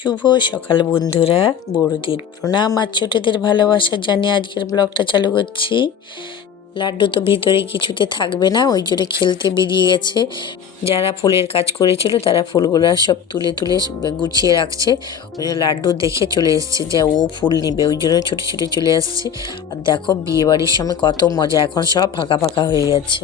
শুভ সকাল বন্ধুরা, বড়দের প্রণাম আর ছোটদের ভালোবাসা জানিয়ে আজকের ব্লগটা চালু করছি। লাড্ডু তো ভিতরে কিছুতে থাকবে না, ওই জন্য খেলতে বেরিয়ে গেছে। যারা ফুলের কাজ করেছিল তারা ফুলগুলো সব তুলে তুলে গুছিয়ে রাখছে। ওই জন্য লাড্ডু দেখে চলে এসছে যে ও ফুল নিবে, ওই জন্য ছুটে ছুটে চলে আসছে। আর দেখো বিয়ে বাড়ির সময় কত মজা, এখন সব ফাঁকা ফাঁকা হয়ে গেছে।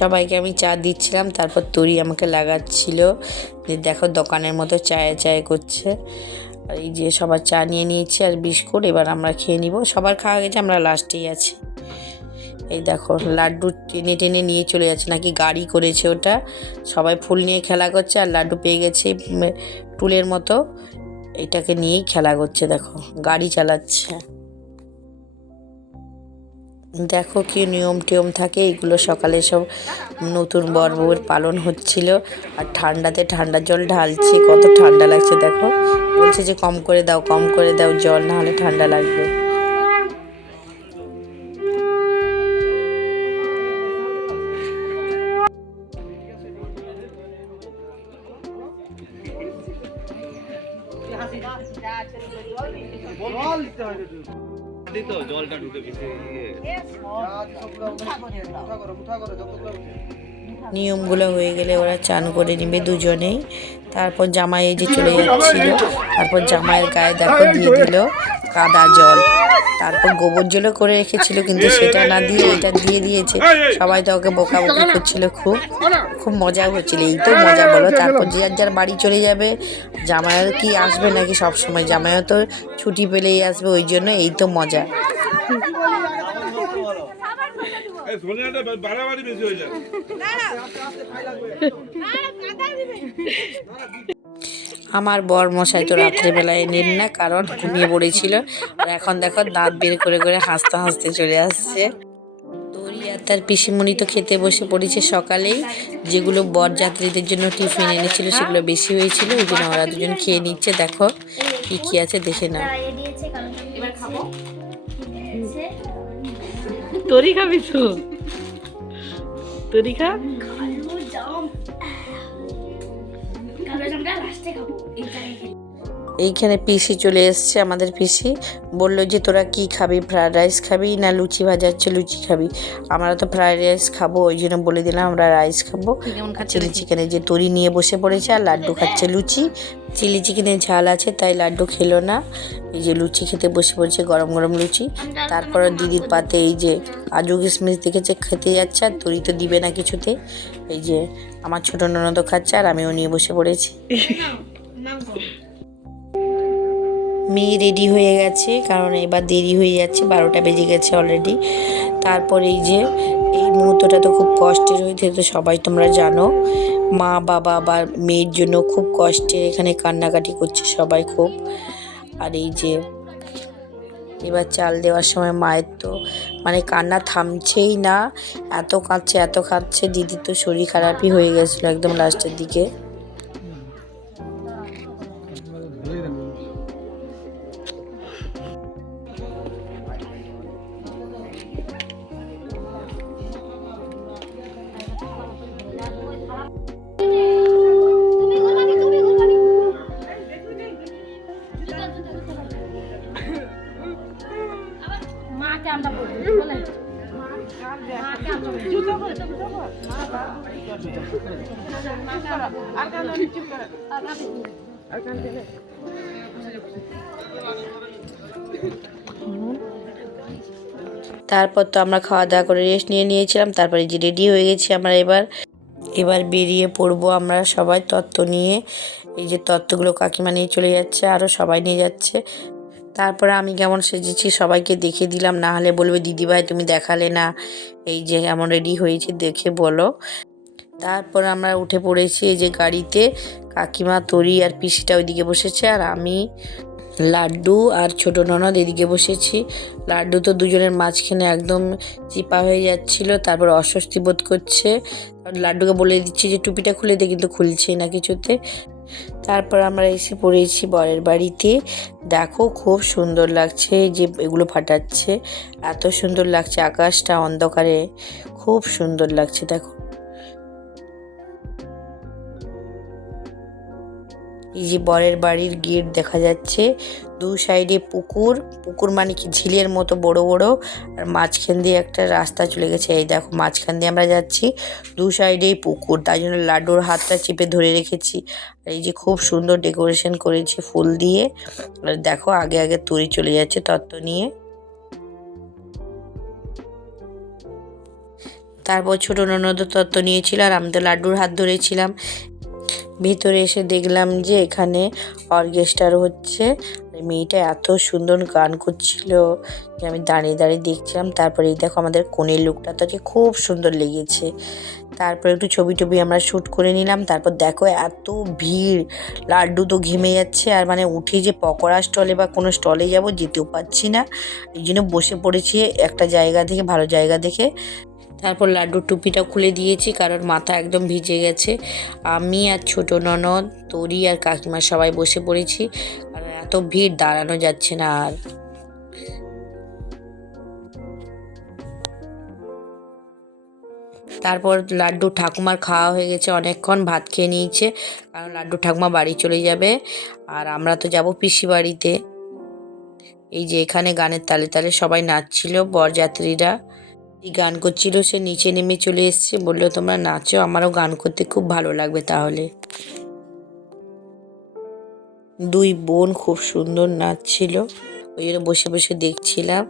সবাইকে আমি চা দিচ্ছিলাম, তারপর তরি আমাকে লাগাচ্ছিল যে দেখো দোকানের মতো চায়ে চায়ে করছে। আর এই যে সবার চা নিয়ে নিয়েছি আর বিস্কুট, এবার আমরা খেয়ে নিব। সবার খাওয়া গেছে, আমরা লাস্টেই আছি। এই দেখো লাড্ডু টেনে টেনে নিয়ে চলে যাচ্ছে, নাকি গাড়ি করেছে ওটা। সবাই ফুল নিয়ে খেলা করছে আর লাড্ডু পেয়ে গেছে টুলের মতো, এটাকে নিয়েই খেলা করছে। দেখো গাড়ি চালাচ্ছে। দেখো কি নিয়ম টিয়ম থাকে, এগুলো সকালে সব নতুন বর বউয়ের পালন হচ্ছিল। আর ঠান্ডাতে ঠান্ডা জল ঢালছে, কত ঠান্ডা লাগছে দেখো। বলছে যে কম করে দাও, কম করে দাও জল, না হলে ঠান্ডা লাগবে। নিয়মগুলো হয়ে গেলে ওরা চান করে নিবে দুজনেই। তারপর জামাই এই যে চলে যাচ্ছিল, তারপর জামাইয়ের গায়ে দেখো দিয়ে দিল কাদা জল। তারপর গোবর জলও করে রেখেছিল, কিন্তু সেটা না দিয়ে এটা দিয়ে দিয়েছে। সবাই তো ওকে বকাবকি করছিল, খুব খুব মজা হচ্ছিল। এই তো মজা বলো। তারপর যে যার বাড়ি চলে যাবে। জামাইয়ের কি আসবে নাকি সব সময়? জামাইও তো ছুটি পেলেই আসবে, ওই জন্য এই তো মজা। আমার বর মশাই তো রাত্রেবেলায় নেন না, কারণ ঘুমিয়ে পড়েছিল। আর এখন দেখো দাঁত বের করে করে হাসতে হাসতে চলে আসছে। তরি আর তার পিসিমণি তো খেতে বসে পড়েছে সকালেই। যেগুলো বর যাত্রীদের জন্য টিফিন এনেছিল সেগুলো বেশি হয়েছিল, ওই জন্য ওরা দুজন খেয়ে নিচ্ছে। দেখো কি কি আছে দেখে নাও। তরি খাবি তো? তরি খা। এইখানে পিসি চলে এসছে, আমাদের পিসি বললো যে তোরা কি খাবি, ফ্রায়েড রাইস খাবি না লুচি ভাজা হচ্ছে লুচি খাবি? আমরা তো ফ্রায়েড রাইস খাবো, ওই জন্য বলে দিলাম আমরা রাইস খাবো। চিলি চিকেনের যে তরি নিয়ে বসে পড়েছে, আর লাড্ডু খাচ্ছে লুচি। চিলি চিকেনের ঝাল আছে তাই লাড্ডু খেলো না, এই যে লুচি খেতে বসে পড়েছে, গরম গরম লুচি। তারপর দিদির পাতে এই যে কাজু কিশমিশ দেখেছে খেতে যাচ্ছে, আর তরি তো দিবে না কিছুতে। এই যে আমার ছোট ননদও খাচ্ছে আর আমিও নিয়ে বসে পড়েছি। মেয়ে রেডি হয়ে গেছে, কারণ এবার দেরি হয়ে যাচ্ছে, 12টা বেজে গেছে অলরেডি। তারপর এই যে এই মুহূর্তটা তো খুব কষ্টের হয়েছে, তো সবাই তোমরা জানো। মা বাবা বা মেয়ের জন্য খুব কষ্টের, এখানে কান্নাকাটি করছে সবাই খুব। আর এই যে এবার চাল দেওয়ার সময় মায়ের তো মানে কান্না থামছেই না, এত কাঁদছে এত কাঁদছে। দিদির তো শরীর খারাপই হয়ে গেছিলো একদম লাস্টের দিকে। তারপর তো আমরা খাওয়া দাওয়া করে রেস্ট নিয়ে নিয়েছিলাম, তারপরে যে রেডি হয়ে গেছি আমরা। এবার বেরিয়ে পড়বো আমরা সবাই তত্ত্ব নিয়ে। এই যে তত্ত্বগুলো কাকিমা নিয়ে চলে যাচ্ছে, আরও সবাই নিয়ে যাচ্ছে। তারপরে আমি কেমন সেজেছি সবাইকে দেখে দিলাম, না হলে বলবে দিদিভাই তুমি দেখালে না, এই যে এমন রেডি হয়েছে দেখে বলো। তারপর আমরা উঠে পড়েছি এই যে গাড়িতে। কাকিমা তরি আর পিসিটা ওইদিকে বসেছে, আর আমি লাড্ডু আর ছোট ননদ এদিকে বসেছি। লাড্ডু তো দুজনের মাঝখানে একদম চিপা হয়ে যাচ্ছিল, তারপর অস্বস্তি বোধ করছে। লাড্ডুকে বলে দিচ্ছি যে টুপিটা খুলে দে, কিন্তু খুলছেই না কিছুতে। তারপর আমরা এসে পড়েছি বরের বাড়িতে। দেখো খুব সুন্দর লাগছে, এই যে এগুলো ফাটাচ্ছে, এত সুন্দর লাগছে, আকাশটা অন্ধকারে খুব সুন্দর লাগছে। দেখো এই যে বরের বাড়ির গেট দেখা যাচ্ছে, দু সাইডে পুকুর, পুকুর মানে কি ঝিলের মতো বড় বড়, আর মাঝখান দিয়ে একটা রাস্তা চলে গেছে। এই দেখো মাঝখান দিয়ে আমরা যাচ্ছি, দু সাইডেই পুকুর, তাই জন্য লাড্ডুর হাতটা চেপে ধরে রেখেছি। আর এই যে খুব সুন্দর ডেকোরেশন করেছে ফুল দিয়ে। আর দেখো আগে আগে তরি চলে যাচ্ছে তত্ত্ব নিয়ে। তারপর ছোট ননদ তত্ত্ব নিয়েছিল আর আমি তো লাড্ডুর হাত ধরেছিলাম। ভিতরে এসে দেখলাম যে এখানে অর্কেস্ট্রার হচ্ছে। মেয়েটা এত সুন্দর গান করছিল যে আমি দাঁড়িয়ে দাঁড়িয়ে দেখছিলাম। তারপরে এই দেখো আমাদের কনের লুকটা তাকে খুব সুন্দর লেগেছে। তারপর একটু ছবি টবি আমরা শ্যুট করে নিলাম। তারপর দেখো এত ভিড়, লাড্ডু তো ঘেমে যাচ্ছে। আর মানে উঠে যে পকোড়া স্টলে বা কোনো স্টলে যাব যেতেও পাচ্ছি না, এই জন্য বসে পড়েছি একটা জায়গা দেখে, ভালো জায়গা দেখে। তারপর লাড্ডুর টুপিটা খুলে দিয়েছি কারণ মাথা একদম ভিজে গেছে। আমি আর ছোট ননদ, তরি আর কাকিমা সবাই বসে পড়েছি, কারণ এত ভিড় দাঁড়ানো যাচ্ছে না আর। তারপর লাড্ডু ঠাকুমার খাওয়া হয়ে গেছে, অনেকক্ষণ ভাত খেয়ে নিয়েছে, কারণ লাড্ডু ঠাকুমা বাড়ি চলে যাবে আর আমরা তো যাব পিসি বাড়িতে। এই যে এখানে গানের তালে তালে সবাই নাচছিল, বরযাত্রীরা গান করছিল। সে নিচে নেমে চলে এসছে, বললো তোমরা নাচো, আমারও গান করতে খুব ভালো লাগবে। তাহলে দুই বোন খুব সুন্দর নাচছিল, ওই জন্য বসে বসে দেখছিলাম।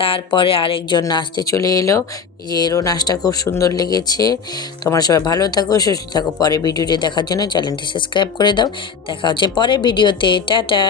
তারপরে আরেকজন নাচতে চলে এলো, এই যে এরও নাচটা খুব সুন্দর লেগেছে। তোমরা সবাই ভালো থাকো, সুস্থ থাকো। পরে ভিডিওটি দেখার জন্য চ্যানেলটি সাবস্ক্রাইব করে দাও। দেখা হচ্ছে পরের ভিডিওতে। টাটা।